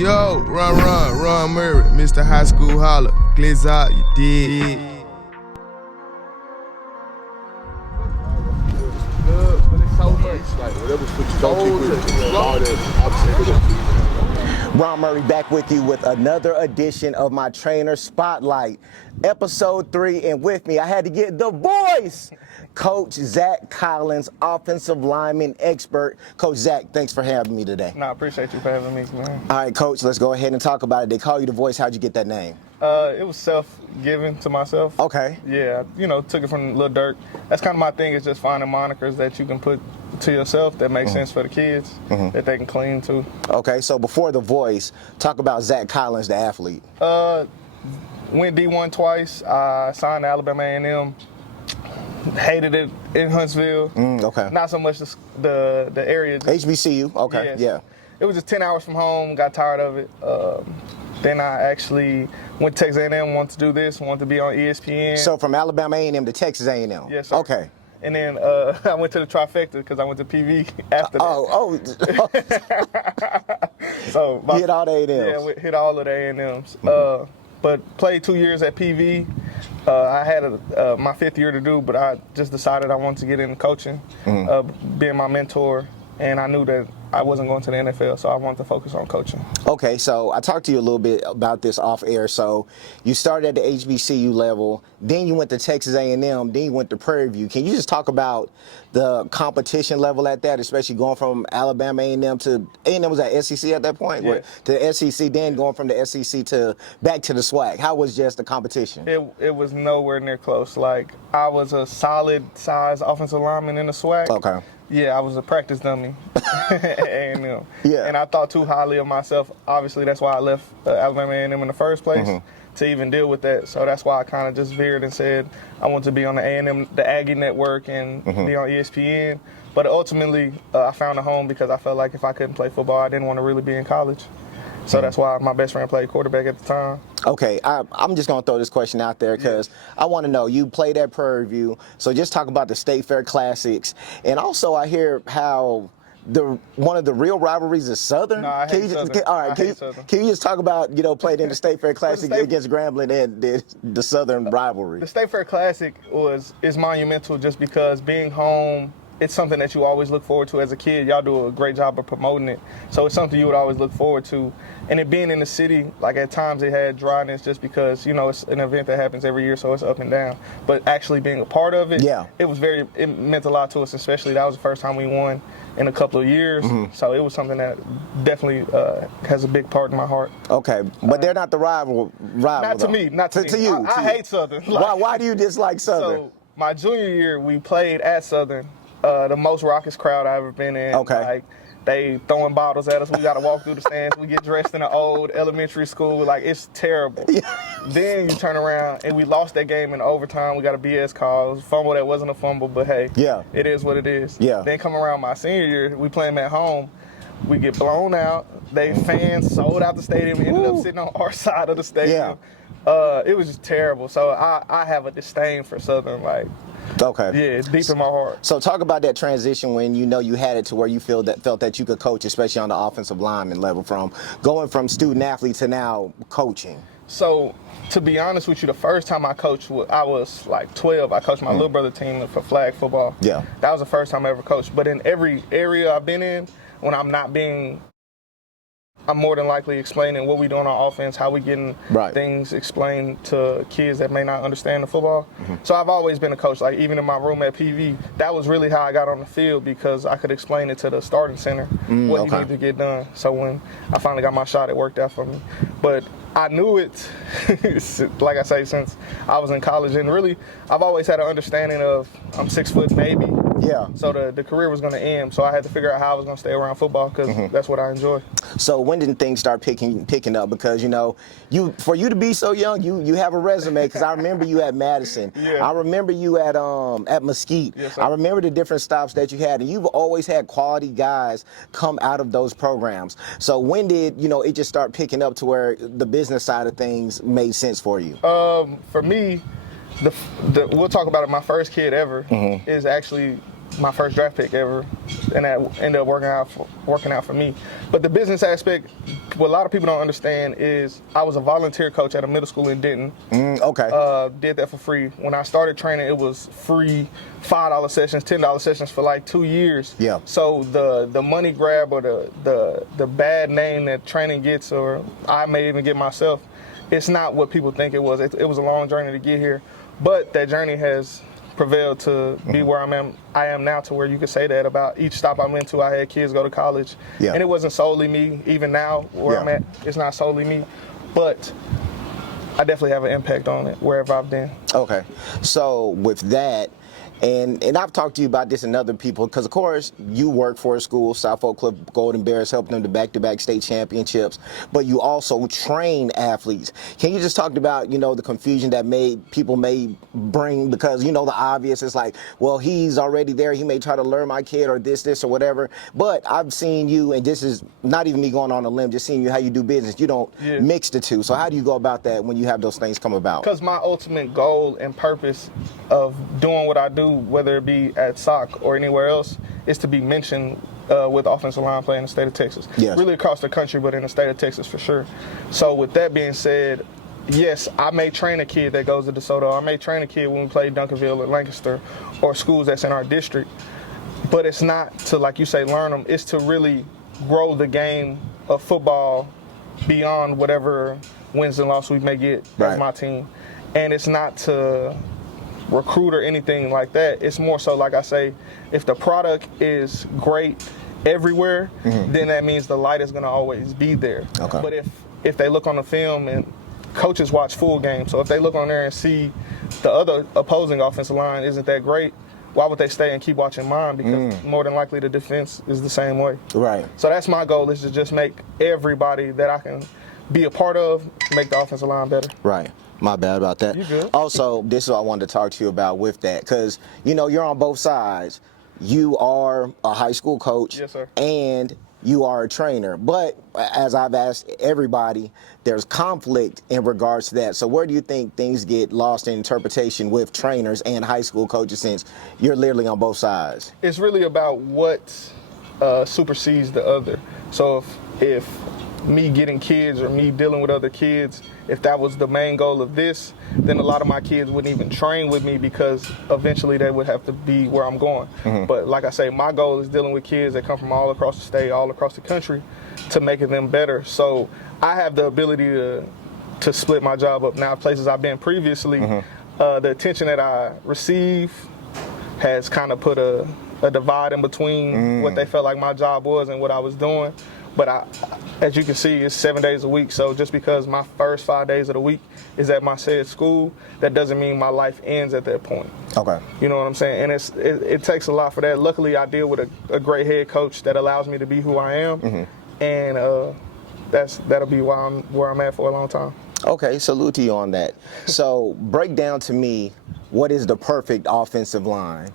Yo, run Murray, Mr. High School Holler. Glitz out, you did. Ron Murray back with you with another edition of my Trainer Spotlight, episode 3, and with me I had to get the voice, Coach Zach Collins, offensive lineman expert. Coach Zach, thanks for having me today. No, I appreciate you for having me, man. All right, Coach, let's go ahead and talk about it. They call you the voice. How'd you get that name? It was self-given to myself. Okay. Yeah, took it from Lil Durk. That's kind of my thing, is just finding monikers that you can put to yourself that make sense for the kids, that they can cling to. Okay, so before the voice, talk about Zach Collins, the athlete. Went D1 twice. I signed to Alabama A&M. Hated it in Huntsville. Okay. Not so much the area. HBCU, okay, Yes. yeah. It was just 10 hours from home, got tired of it. Then I actually went to Texas A&M, wanted to do this, wanted to be on ESPN. So from Alabama A&M to Texas A&M? Yes, sir. Okay. And then I went to the trifecta because I went to PV after that. So you hit all the A&Ms. Yeah, we hit all of the A&Ms. But played 2 years at PV. I had my 5th year to do, but I just decided I wanted to get into coaching, being my mentor. And I knew that I wasn't going to the NFL, so I wanted to focus on coaching. Okay, so I talked to you a little bit about this off air. So you started at the HBCU level, then you went to Texas A&M, then you went to Prairie View. Can you just talk about the competition level at that, especially going from Alabama A&M to A&M was at SEC at that point? Yes. To the SEC, then going from the SEC to back to the SWAC. How was just the competition? It was nowhere near close. Like, I was a solid size offensive lineman in the SWAC. Okay. Yeah, I was a practice dummy at A&M. Yeah. And I thought too highly of myself. Obviously, that's why I left Alabama A&M in the first place, to even deal with that. So that's why I kind of just veered and said I want to be on the A&M, the Aggie Network, and be on ESPN. But ultimately, I found a home because I felt like if I couldn't play football, I didn't want to really be in college. So that's why my best friend played quarterback at the time. Okay, I'm just going to throw this question out there because I want to know, you played at Prairie View, so just talk about the State Fair Classics. And also I hear how one of the real rivalries is Southern. No, I hate Southern. Can you just talk about, played in the State Fair Classic against Grambling and the Southern rivalry? The State Fair Classic is monumental just because being home, it's something that you always look forward to as a kid. Y'all do a great job of promoting it. So it's something you would always look forward to. And it being in the city, like at times it had dryness just because, it's an event that happens every year, so it's up and down. But actually being a part of it, it meant a lot to us, especially that was the first time we won in a couple of years. So it was something that definitely has a big part in my heart. Okay, but they're not the rival. Not to me, not to me. To you. I hate Southern. Why do you dislike Southern? So my junior year, we played at Southern. The most raucous crowd I've ever been in. Okay. Like, they throwing bottles at us. We got to walk through the stands. We get dressed in an old elementary school. Like, it's terrible. Then you turn around, and we lost that game in overtime. We got a BS call. It was a fumble that wasn't a fumble, but hey, it is what it is. Yeah. Then come around my senior year, we play them at home. We get blown out. They fans sold out the stadium, ended up sitting on our side of the stadium. It was just terrible. So I have a disdain for Southern, like. Okay. Yeah, it's deep in my heart. So talk about that transition when you had it to where you felt that you could coach, especially on the offensive lineman level, from going from student athlete to now coaching. So to be honest with you, the first time I coached, I was like 12. I coached my little brother team for flag football. Yeah. That was the first time I ever coached. But in every area I've been in, when I'm more than likely explaining what we do on our offense, how we getting things explained to kids that may not understand the football. So I've always been a coach. Like, even in my room at PV, that was really how I got on the field, because I could explain it to the starting center what he needed to get done. So when I finally got my shot, it worked out for me. But I knew it, like I say, since I was in college. And really, I've always had an understanding of I'm 6 foot maybe. Yeah. So the career was going to end. So I had to figure out how I was going to stay around football, because that's what I enjoy. So when did things start picking up? Because, for you to be so young, you have a resume, because I remember you at Madison. Yeah. I remember you at Mesquite. Yes, sir. I remember the different stops that you had, and you've always had quality guys come out of those programs. So when did, it just start picking up to where the business side of things made sense for you? For me, we'll talk about it. My first kid ever is actually my first draft pick ever, and that ended up working out for me. But the business aspect, what a lot of people don't understand is I was a volunteer coach at a middle school in Denton. Okay. Did that for free. When I started training, it was free $5 sessions, $10 sessions for like 2 years. Yeah. So the money grab or the bad name that training gets, or I may even get myself, it's not what people think it was. It was a long journey to get here, but that journey has prevailed to be where I am now, to where you could say that about each stop I went to, I had kids go to college. Yeah. And it wasn't solely me. Even now, where I'm at, it's not solely me, but I definitely have an impact on it wherever I've been. Okay. So with that, and I've talked to you about this and other people, because of course you work for a school, South Oak Cliff Golden Bears, helping them to back-to-back state championships, but you also train athletes. Can you just talk about, the confusion that people may bring, because the obvious is like, well, he's already there, he may try to learn my kid or this or whatever, but I've seen you, and this is not even me going on a limb, just seeing you how you do business. You don't mix the two. So how do you go about that when you have those things come about? Because my ultimate goal and purpose of doing what I do, whether it be at SOC or anywhere else, is to be mentioned with offensive line play in the state of Texas. Yes. Really across the country, but in the state of Texas for sure. So with that being said, yes, I may train a kid that goes to DeSoto. I may train a kid when we play Duncanville or Lancaster or schools that's in our district. But it's not to, like you say, learn them. It's to really grow the game of football beyond whatever wins and losses we may get as my team. And it's not to recruit or anything like that. It's more so, like I say, if the product is great everywhere, then that means the light is going to always be there. Okay. But if they look on the film, and coaches watch full games, so if they look on there and see the other opposing offensive line isn't that great, why would they stay and keep watching mine? Because more than likely the defense is the same way. Right. So that's my goal, is to just make everybody that I can be a part of make the offensive line better. Right. My bad about that. You good. Also, this is what I wanted to talk to you about with that, because, you're on both sides. You are a high school coach. Yes, sir. And you are a trainer. But as I've asked everybody, there's conflict in regards to that. So where do you think things get lost in interpretation with trainers and high school coaches, since you're literally on both sides? It's really about what supersedes the other. So if me getting kids or me dealing with other kids, if that was the main goal of this, then a lot of my kids wouldn't even train with me, because eventually they would have to be where I'm going. But like I say, my goal is dealing with kids that come from all across the state, all across the country, to making them better. So I have the ability to split my job up. Now, places I've been previously, the attention that I receive has kind of put a divide in between what they felt like my job was and what I was doing. But as you can see, it's 7 days a week. So just because my first 5 days of the week is at my said school, that doesn't mean my life ends at that point. Okay. You know what I'm saying? And it takes a lot for that. Luckily, I deal with a great head coach that allows me to be who I am. And that'll be where I'm at for a long time. Okay, salute to you on that. So break down to me, what is the perfect offensive line?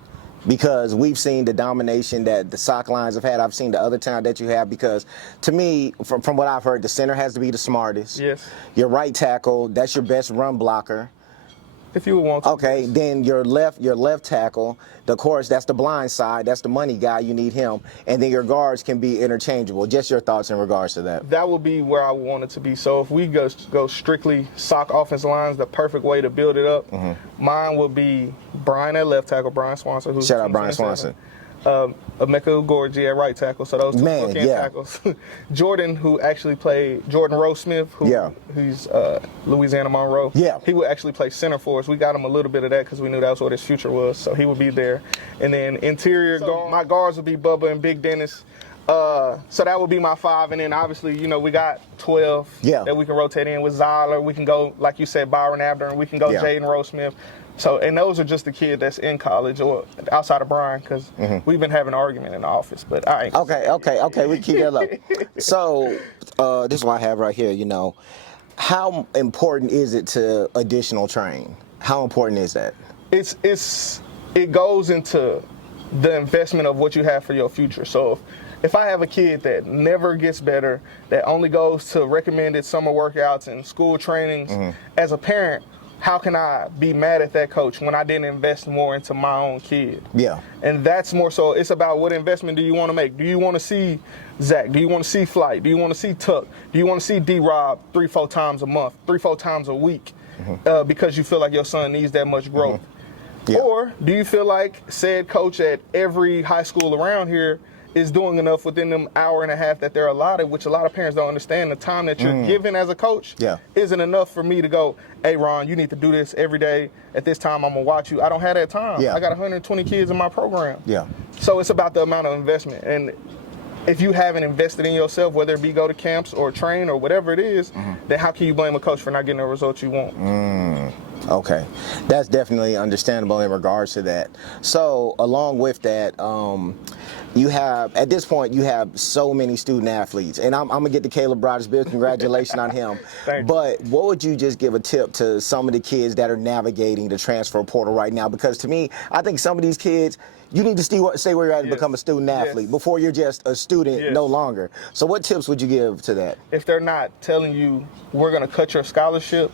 Because we've seen the domination that the SOC lines have had. I've seen the other talent that you have, because to me, from what I've heard, the center has to be the smartest. Yes. Your right tackle, that's your best run blocker. If you would want to. Okay, then your left tackle, of course, that's the blind side. That's the money guy. You need him. And then your guards can be interchangeable. Just your thoughts in regards to that. That would be where I want it to be. So if we go strictly SOC offensive lines, the perfect way to build it up, mine would be Brian at left tackle, Brian Swanson. Shout out Brian Swanson. Emeka Ugorji at right tackle, so those two bookend tackles. Jordan, who actually played, Jordan Rowe Smith, who's Louisiana Monroe. Yeah. He would actually play center for us. We got him a little bit of that because we knew that was what his future was, so he would be there. And then interior guard, my guards would be Bubba and Big Dennis. So that would be my 5, and then obviously, we got 12 that we can rotate in with Zyler. We can go, like you said, Byron Abner, and we can go Jaden Rowe Smith. So, and those are just the kid that's in college or outside of Brian, because we've been having an argument in the office. But I ain't. Okay. We keep that low. So, this is what I have right here. How important is it to additional train? How important is that? It goes into the investment of what you have for your future. So if I have a kid that never gets better, that only goes to recommended summer workouts and school trainings, as a parent, how can I be mad at that coach when I didn't invest more into my own kid? Yeah. And that's more so, it's about what investment do you want to make? Do you want to see Zach? Do you want to see Flight? Do you want to see Tuck? Do you want to see D-Rob 3-4 times a month, 3-4 times a week, because you feel like your son needs that much growth? Yeah. Or do you feel like said coach at every high school around here is doing enough within them hour and a half that they're allotted, which a lot of parents don't understand. The time that you're given as a coach isn't enough for me to go, hey, Ron, you need to do this every day. At this time, I'm going to watch you. I don't have that time. Yeah. I got 120 kids in my program. Yeah. So it's about the amount of investment. And if you haven't invested in yourself, whether it be go to camps or train or whatever it is, then how can you blame a coach for not getting the results you want? Okay, that's definitely understandable in regards to that. So along with that, you have, at this point, you have so many student athletes, and I'm gonna get to Caleb Rogers. Big congratulations on him. But what would you just give a tip to some of the kids that are navigating the transfer portal right now? Because to me, I think some of these kids, you need to stay where you're at and become a student athlete before you're just a student no longer. So what tips would you give to that? If they're not telling you, we're gonna cut your scholarship,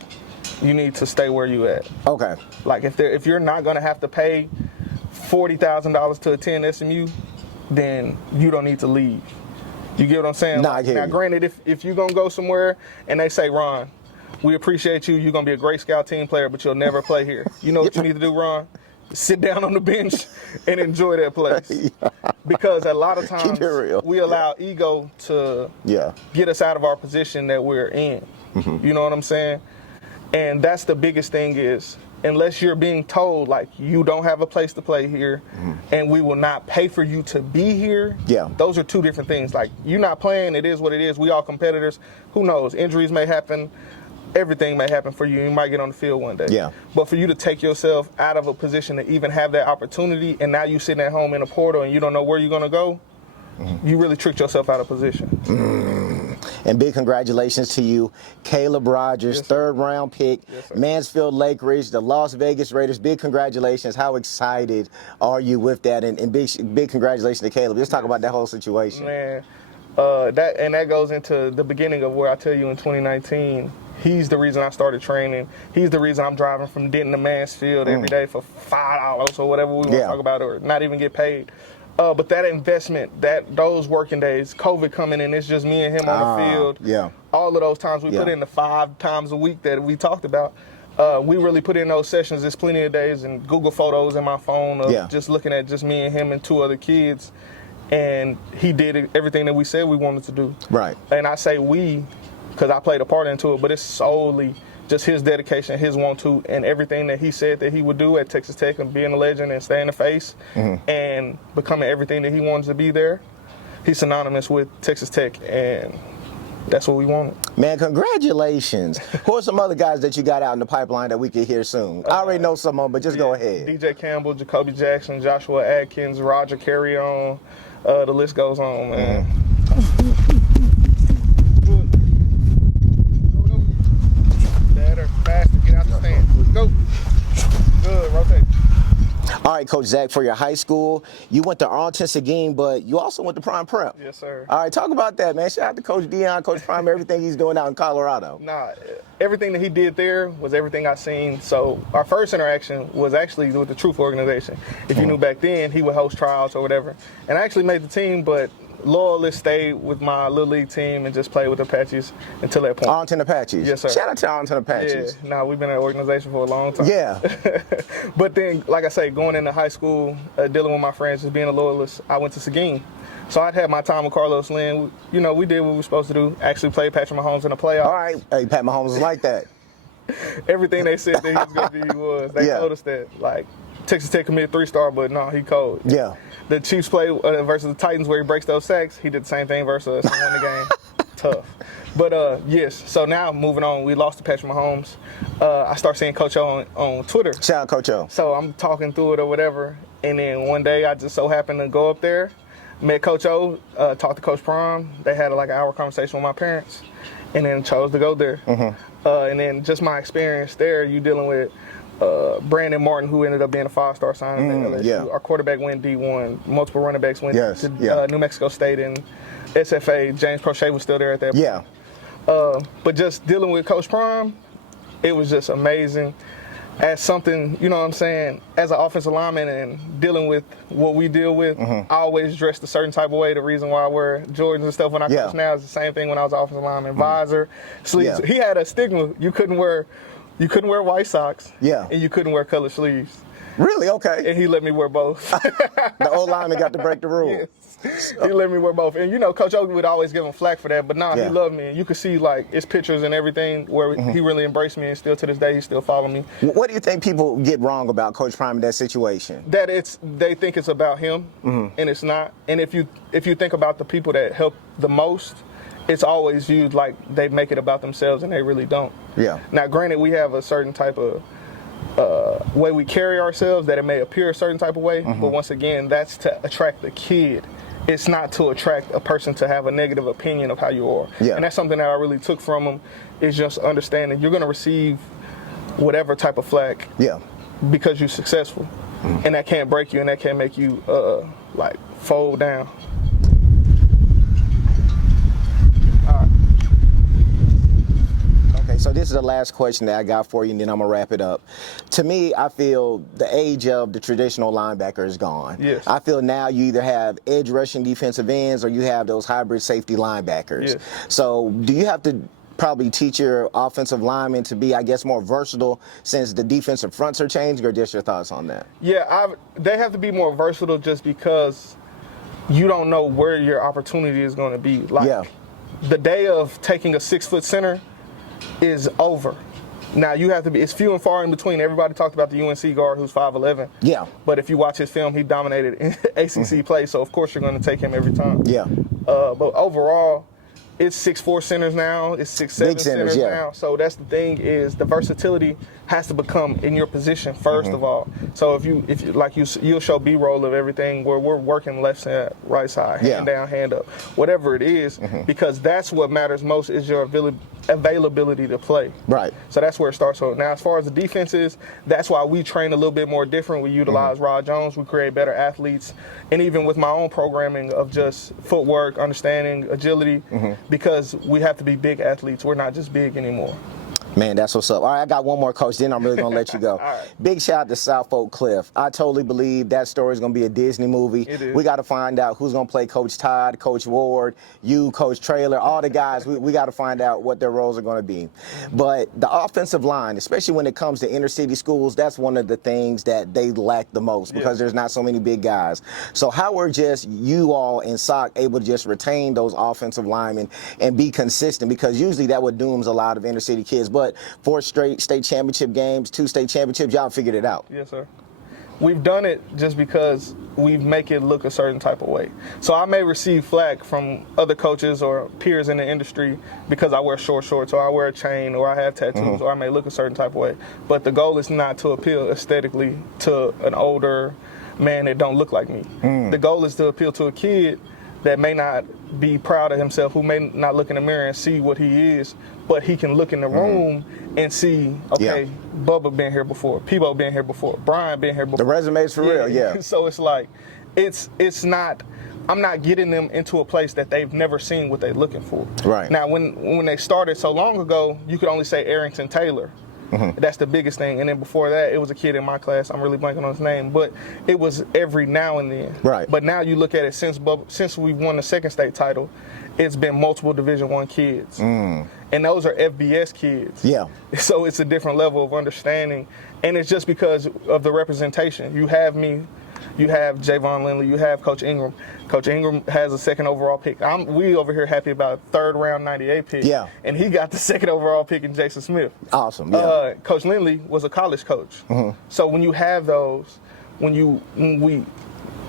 you need to stay where you at. Okay. Like if you're not gonna have to pay $40,000 to attend SMU, then you don't need to leave. You get what I'm saying? Nah, I hear now, you. granted, if you're gonna go somewhere and they say, Ron, we appreciate you, you're gonna be a great scout team player, but you'll never play here. You know what you need to do, Ron? Sit down on the bench and enjoy that place. Because a lot of times we allow ego to get us out of our position that we're in. You know what I'm saying? And that's the biggest thing is, unless you're being told, like, you don't have a place to play here and we will not pay for you to be here, those are two different things. Like, you're not playing, it is what it is. We all competitors. Who knows? Injuries may happen. Everything may happen for you. You might get on the field one day. But for you to take yourself out of a position to even have that opportunity, and now you sitting at home in a portal and you don't know where you're going to go, you really tricked yourself out of position. And big congratulations to you, Caleb Rogers, third round pick, Mansfield Lake Ridge, the Las Vegas Raiders. Big congratulations. How excited are you with that? And big congratulations to Caleb. Let's talk about that whole situation. Man, that goes into the beginning of where I tell you in 2019, he's the reason I started training. He's the reason I'm driving from Denton to Mansfield every day for $5 or whatever we want to talk about, or not even get paid. But that investment, those working days, COVID coming in, it's just me and him on the field. All of those times we put in the 5 times a week that we talked about. We really put in those sessions. There's plenty of days and Google Photos in my phone of just looking at just me and him and 2 other kids. And he did everything that we said we wanted to do. Right. And I say we, because I played a part into it, but it's solely just his dedication, his want to, and everything that he said that he would do at Texas Tech and being a legend and staying the face and becoming everything that he wanted to be there. He's synonymous with Texas Tech, and that's what we wanted. Man, congratulations. Who are some other guys that you got out in the pipeline that we could hear soon? I already know some of them, but just go ahead. DJ Campbell, Jacoby Jackson, Joshua Atkins, Roger Carry-On. The list goes on, man. Faster, get out the stand. Let's go. Good, rotate. All right, Coach Zach, for your high school, you went to Arlington Seguin, but you also went to Prime Prep. Yes, sir. All right, talk about that, man. Shout out to Coach Dion, Coach Prime, everything he's doing out in Colorado. Nah, everything that he did there was everything I seen. So our first interaction was actually with the Truth Organization. If you knew back then, he would host trials or whatever. And I actually made the team, but loyalist stayed with my little league team and just played with the Apaches until that point. Arlington Apaches. Yes, sir. Shout out to Arlington Apaches. Yeah, we've been in an organization for a long time. Yeah. But then, like I say, going into high school, dealing with my friends, just being a loyalist, I went to Seguin. So I'd had my time with Carlos Lynn. You know, we did what we were supposed to do. Actually played Patrick Mahomes in the playoffs. All right. Hey, Pat Mahomes was like that. Everything they said that he was going to be, he was. They told us that, like, Texas Tech committed 3-star, but no, he cold. Yeah. The Chiefs play versus the Titans where he breaks those sacks. He did the same thing versus us and won the game. Tough. But, yes, so now moving on, we lost to Patrick Mahomes. I start seeing Coach O on Twitter. Shout out Coach O. So I'm talking through it or whatever, and then one day I just so happened to go up there, met Coach O, talked to Coach Prime. They had like an hour conversation with my parents, and then chose to go there. And then just my experience there, you dealing with Brandon Martin, who ended up being a 5-star signing at LSU. Our quarterback went D1. Multiple running backs went to New Mexico State and SFA. James Prochet was still there at that point. But just dealing with Coach Prime, it was just amazing. as something, you know what I'm saying, as an offensive lineman and dealing with what we deal with, I always dressed a certain type of way. The reason why I wear Jordans and stuff when I coach now is the same thing when I was an offensive lineman. Visor, sleeves. He had a stigma. You couldn't wear white socks. And you couldn't wear colored sleeves. Really? Okay. And he let me wear both. The old lineman got to break the rule. Yes. He let me wear both. And, you know, Coach Oakley would always give him flack for that, but he loved me. And you could see, like, his pictures and everything where he really embraced me, and still to this day, he still follows me. What do you think people get wrong about Coach Prime in that situation? That they think it's about him, and it's not. And if you think about the people that help the most, it's always viewed like they make it about themselves, and they really don't. Now, granted, we have a certain type of way we carry ourselves that it may appear a certain type of way, but once again, that's to attract the kid. It's not to attract a person to have a negative opinion of how you are. And that's something that I really took from him, is just understanding you're going to receive whatever type of flack because you're successful. And that can't break you, and that can't make you like fold down. So this is the last question that I got for you, and then I'm going to wrap it up. To me, I feel the age of the traditional linebacker is gone. I feel now you either have edge rushing defensive ends or you have those hybrid safety linebackers. So do you have to probably teach your offensive linemen to be, I guess, more versatile since the defensive fronts are changing, or just your thoughts on that? They have to be more versatile just because you don't know where your opportunity is going to be. Like, the day of taking a 6-foot center is over. Now you have to be, it's few and far in between. Everybody talked about the UNC guard who's 5'11". But if you watch his film, he dominated in ACC play, so of course you're going to take him every time. But overall, it's 6'4" centers now, it's 6'7" centers now. So that's the thing, is the versatility has to become in your position first of all. So if you like, you'll show B-roll of everything where we're working left side, right side, hand down, hand up, whatever it is, because that's what matters most, is your availability to play. So that's where it starts. So now, as far as the defense is, that's why we train a little bit more different. We utilize Rod Jones, we create better athletes, and even with my own programming of just footwork, understanding, agility, because we have to be big athletes. We're not just big anymore. Man, that's what's up. All right, I got one more, Coach, then I'm really going to let you go. Big shout out to South Oak Cliff. I totally believe that story is going to be a Disney movie. We got to find out who's going to play Coach Todd, Coach Ward, you, Coach Traylor, all the guys. We got to find out what their roles are going to be. But the offensive line, especially when it comes to inner city schools, that's one of the things that they lack the most, because there's not so many big guys. So how are just you all in SOC able to just retain those offensive linemen and be consistent? Because usually that would dooms a lot of inner city kids. But 4 straight state championship games, 2 state championships, y'all figured it out. Yes, sir. We've done it just because we make it look a certain type of way. So I may receive flack from other coaches or peers in the industry because I wear short shorts, or I wear a chain, or I have tattoos, or I may look a certain type of way. But the goal is not to appeal aesthetically to an older man that don't look like me. The goal is to appeal to a kid that may not be proud of himself, who may not look in the mirror and see what he is, but he can look in the room and see, okay, Bubba been here before, Peebo been here before, Brian been here before. The resume's for real, So it's like, it's not, I'm not getting them into a place that they've never seen what they're looking for. Now, when they started so long ago, you could only say Arrington Taylor. That's the biggest thing. And then before that, it was a kid in my class, I'm really blanking on his name, but it was every now and then. But now you look at it, since we've won the 2nd state title, it's been multiple Division I kids. And those are FBS kids. So it's a different level of understanding. And it's just because of the representation. You have me, you have Javon Lindley, you have Coach Ingram. Coach Ingram has a 2nd overall pick. We over here happy about a 3rd round 98 pick. And he got the 2nd overall pick in Jason Smith. Awesome. Coach Lindley was a college coach. So when you have those, when we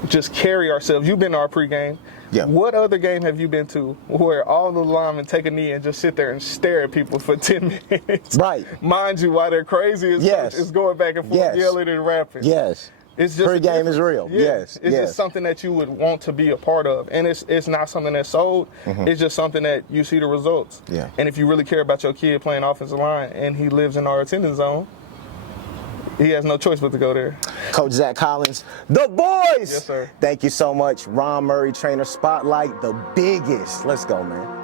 just carry ourselves, you've been to our pregame. What other game have you been to where all the linemen take a knee and just sit there and stare at people for 10 minutes? Mind you, while they're crazy, it's going back and forth, yelling and rapping. It's just pre-game is real. It's just something that you would want to be a part of, and it's not something that's sold. It's just something that you see the results. And if you really care about your kid playing offensive line and he lives in our attendance zone, he has no choice but to go there. Coach Zach Collins, the boys. Yes, sir. Thank you so much. Ron Murray Trainer Spotlight, the biggest. Let's go, man.